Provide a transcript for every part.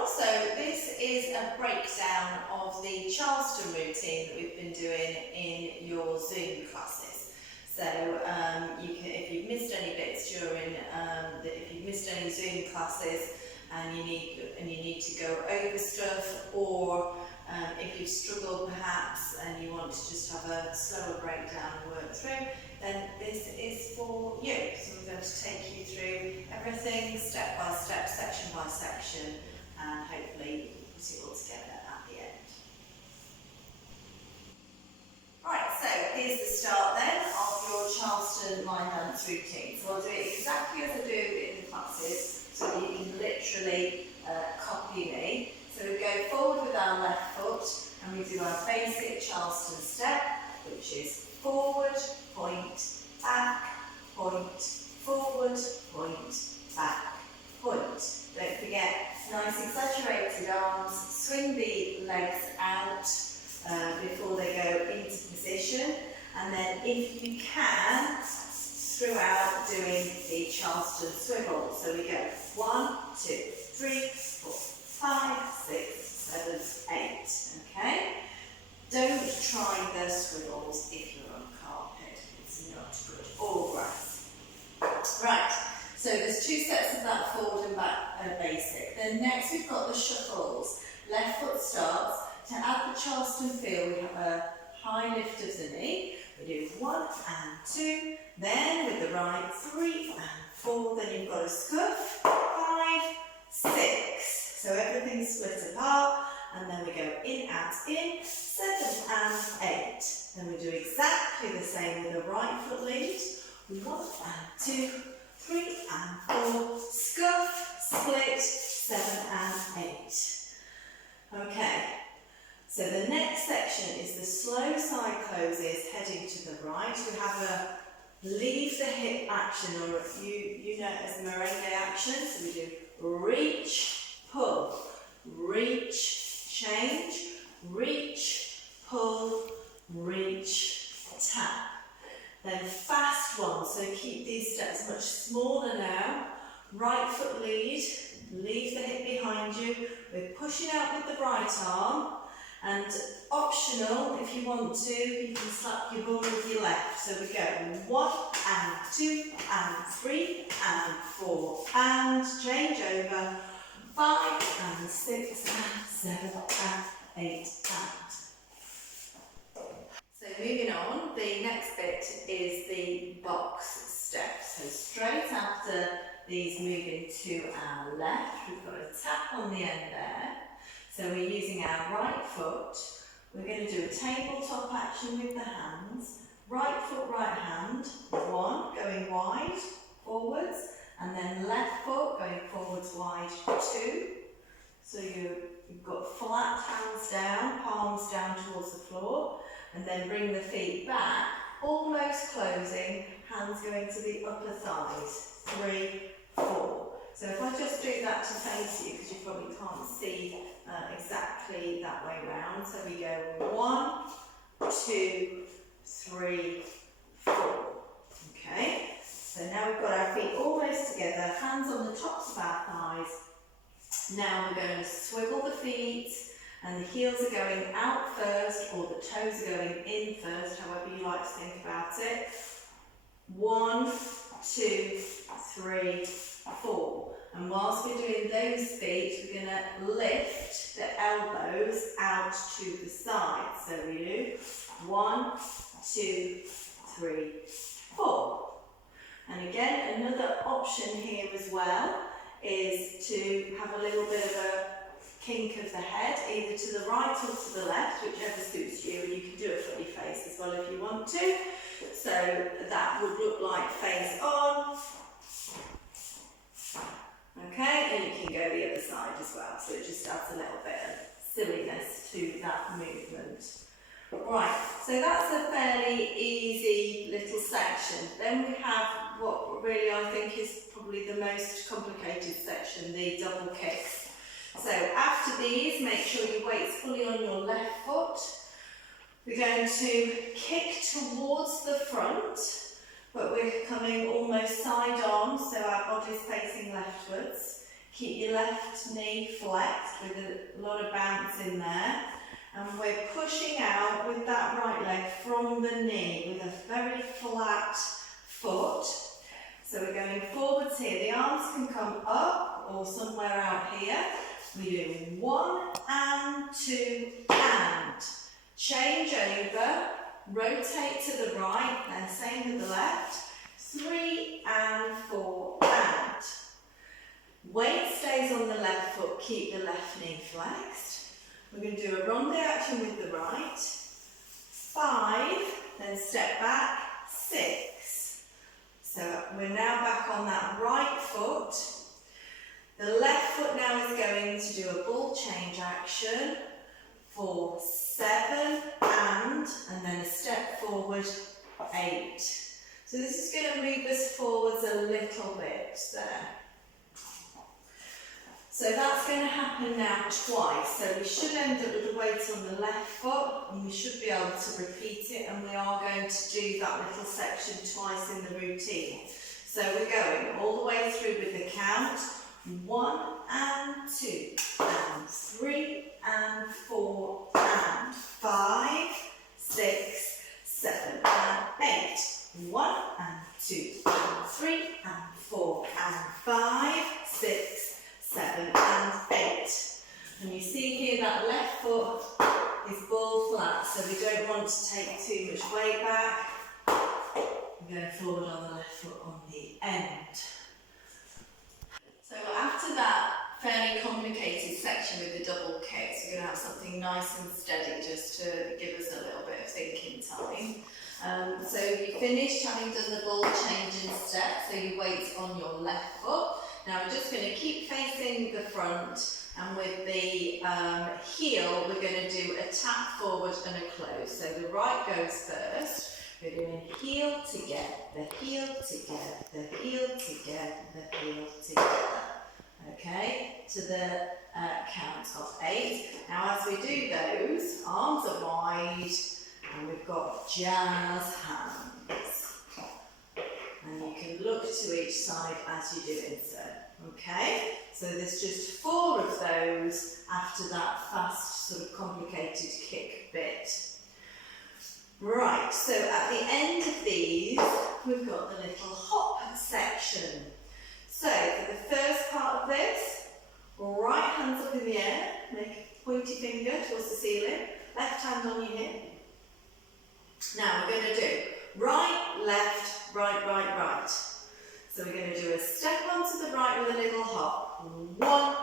everyone. So this is a breakdown of the Charleston routine that we've been doing in your Zoom classes. So if you've missed any bits during, if you've missed any Zoom classes and you need to go over stuff, or if you've struggled perhaps and you want to just have a slower breakdown and work through, then this is for you. So we're going to take you through everything step by step, section by section, and hopefully put it all together at the end. Right, so here's the start then of your Charleston line dance routine. So I'll do it exactly as I do in the classes, so that you can literally copy me. So we go forward with our left foot and we do our basic Charleston step, which is forward, point, back, point, forward, point, back, point. Don't forget, nice exaggerated arms, swing the legs out before they go into position, and then if you can, throughout doing the Charleston swivel. So we go 1, 2, 3, 4, 5, 6, 7, 8, okay? Don't try the swivels if you're on carpet, it's not good, or grass. Right, so there's two sets of that forward and back basic. Then next we've got the shuffles. Left foot starts. To add the Charleston feel, we have a high lift of the knee. We do 1 and 2, then with the right 3 and 4, then you've got a scuff, 5, 6. So everything's split apart, and then we go in, out, in, 7 and 8. Then we do exactly the same with the right foot lead. 1 and 2, 3 and 4, scuff, split, 7 and 8. Okay, so the next section is the slow side closes heading to the right. We have a leave the hip action, or you know it as merengue action. So we do reach, pull, reach, change, reach, pull, reach, tap. Then fast ones, so keep these steps much smaller now. Right foot lead, leave the hip behind you. We're pushing out with the right arm, and optional, if you want to, you can slap your bum with your left. So we go 1 and 2 and 3 and 4 and change over, 5 and 6 and 7 and 8 and. So moving on, the next bit is the box step. So straight after these moving to our left, we've got a tap on the end there. So we're using our right foot. We're going to do a tabletop action with the hands. Right foot, right hand, 1, going wide, forwards, and then left foot going forwards, wide, 2. So you've got flat hands down, palms down towards the floor, and then bring the feet back, almost closing, hands going to the upper thighs, 3, 4. So if I just do that to face you, because you probably can't see exactly that way round. So we go 1, 2, 3, 4. Okay, so now we've got our feet almost together, hands on the tops of our thighs. Now we're going to swivel the feet, and the heels are going out first, or the toes are going in first, however you like to think about it. 1, 2, 3, 4. And whilst we're doing those feet, we're going to lift the elbows out to the side. So we do 1, 2, 3, 4. And again, another option here as well is to have a little bit of a kink of the head, either to the right or to the left, whichever suits you, and you can do a funny face as well if you want to. So that would look like face on. Okay, and you can go the other side as well, so it just adds a little bit of silliness to that movement. Right, so that's a fairly easy little section. Then we have what really I think is probably the most complicated section, the double kicks. So after these, make sure your weight's fully on your left foot. We're going to kick towards the front, but we're coming almost side on, so our body's facing leftwards. Keep your left knee flexed with a lot of bounce in there. And we're pushing out with that right leg from the knee with a very flat foot. So we're going forwards here. The arms can come up or somewhere out here. We do 1 and 2 and. Change over, rotate to the right, then same with the left. 3 and 4 and. Weight stays on the left foot, keep the left knee flexed. We're going to do a ronde action with the right. 5, then step back, 6. So we're now back on that right foot. The left foot now is going to do a ball change action for 7 and then a step forward, 8. So this is going to move us forwards a little bit there. So that's going to happen now twice. So we should end up with the weight on the left foot and we should be able to repeat it, and we are going to do that little section twice in the routine. So we're going all the way through with the count. 1 and 2 and 3 and 4 and 5, 6, 7 and 8. 1 and 2 and 3 and 4 and 5, 6, 7 and 8. And you see here that left foot is ball flat, so we don't want to take too much weight back. We're going forward on the left foot on the end. So after that fairly complicated section with the double kicks, we're going to have something nice and steady just to give us a little bit of thinking time. So you finished having done the ball change in step, so your weight's on your left foot. Now we're just going to keep facing the front, and with the heel we're going to do a tap forward and a close. So the right goes first. We're doing heel together, heel together, heel together, heel together. Okay, to the count of 8. Now as we do those, arms are wide and we've got jazz hands. And you can look to each side as you're doing so. Okay, so there's just 4 of those after that fast, sort of complicated kick bit. Right, so at the end of these, we've got the little hop section. So for the first part of this, right hands up in the air, make a pointy finger towards the ceiling, left hand on your hip. Now we're going to do right, left, right, right, right. So we're going to do a step onto the right with a little hop, 1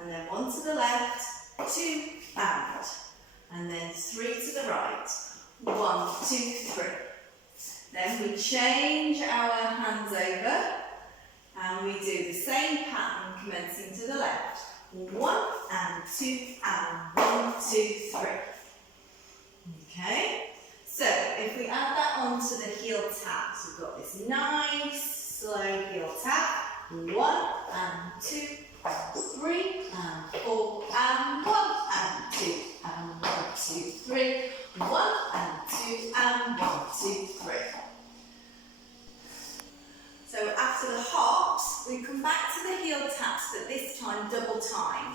and then 1 to the left, 2 and then 3 to the right, 1, 2, 3. Then we change our hands over and we do the same pattern commencing to the left, 1 and 2 and 1, 2, 3. Okay, so if we add that onto the heel taps, we've got this nice slow heel tap, 1 and 2 and 3 and 4 and 1 and 2 and 1, 2, 3, 1 and 2 and 1, 2, 3. So after the hops, we come back to the heel taps, but this time double time.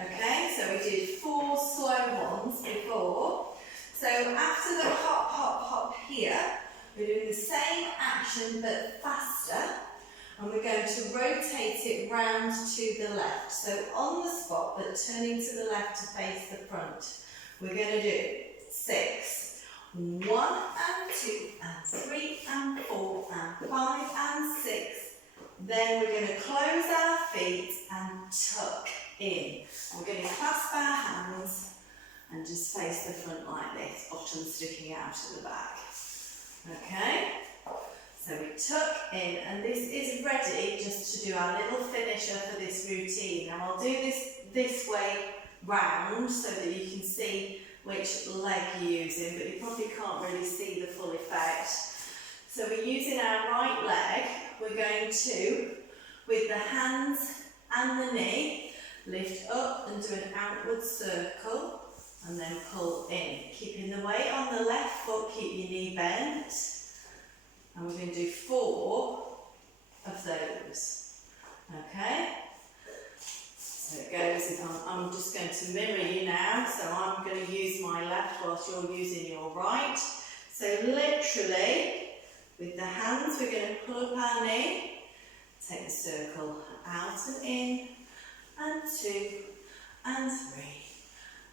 Okay, so we did 4 slow ones before. So after the hop, hop, hop here, we're doing the same action but faster, and we're going to rotate it round to the left. So on the spot, but turning to the left to face the front. We're going to do 6, 1 and 2 and 3 and 4 and 5 and 6. Then we're going to close our feet and tuck in. We're going to clasp our hands and just face the front like this, bottom sticking out at the back. Okay, so we tuck in, and this is ready just to do our little finisher for this routine. Now I'll do this way round so that you can see which leg you're using, but you probably can't really see the full effect. So we're using our right leg. We're going to, with the hands and the knee, lift up and do an outward circle and then pull in. Keeping the weight on the left foot, keep your knee bent. And we're going to do 4 of those. Okay, opposite arm. I'm just going to mirror you now, so I'm going to use my left whilst you're using your right. So literally, with the hands, we're going to pull up our knee, take the circle out and in, and 2, and 3,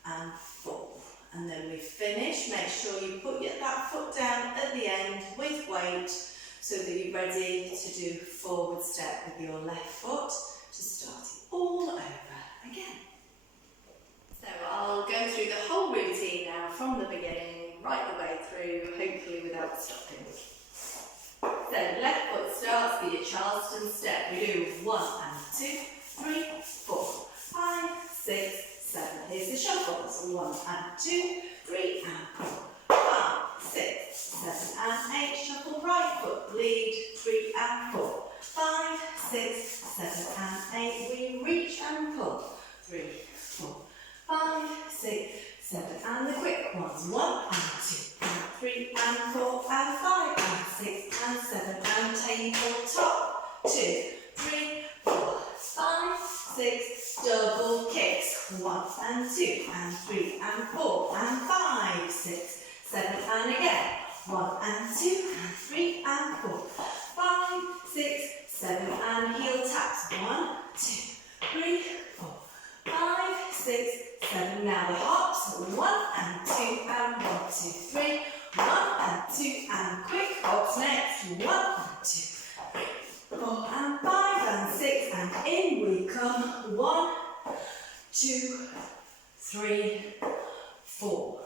and 4. And then we finish. Make sure you put that foot down at the end with weight so that you're ready to do forward step with your left foot to start it all over again. So I'll go through the whole routine now from the beginning, right the way through, hopefully without stopping. So left foot starts with your Charleston step. We do 1 and 2, 3, 4, 5, 6, 7. Here's the shuffles. 1 and 2, 3 and 4, 5, 6, 7 and 8. Shuffle right foot, lead, 3 and 4, 5, 6, 7 and 8. We reach and pull, 3, 4, 5, 6, 7. And the quick ones, 1 and 2 and 3 and 4 and 5 and 6 and 7 and tabletop, 2, 3, 4, 5, 6, double kicks, 1 and 2 and 3 and 4 and 5, 6, 7 and again, 1 and 2 and 3 and 4, 5, 6, 7 and heel taps, 1, 2, 3, 4, 5, 6, 7. Now the hops, 1 and 2 and 1, 2, 3, 1 and 2 and quick hops next, 1 and 2, 4 and 5 and 6 and in we come, 1, 2, 3, 4,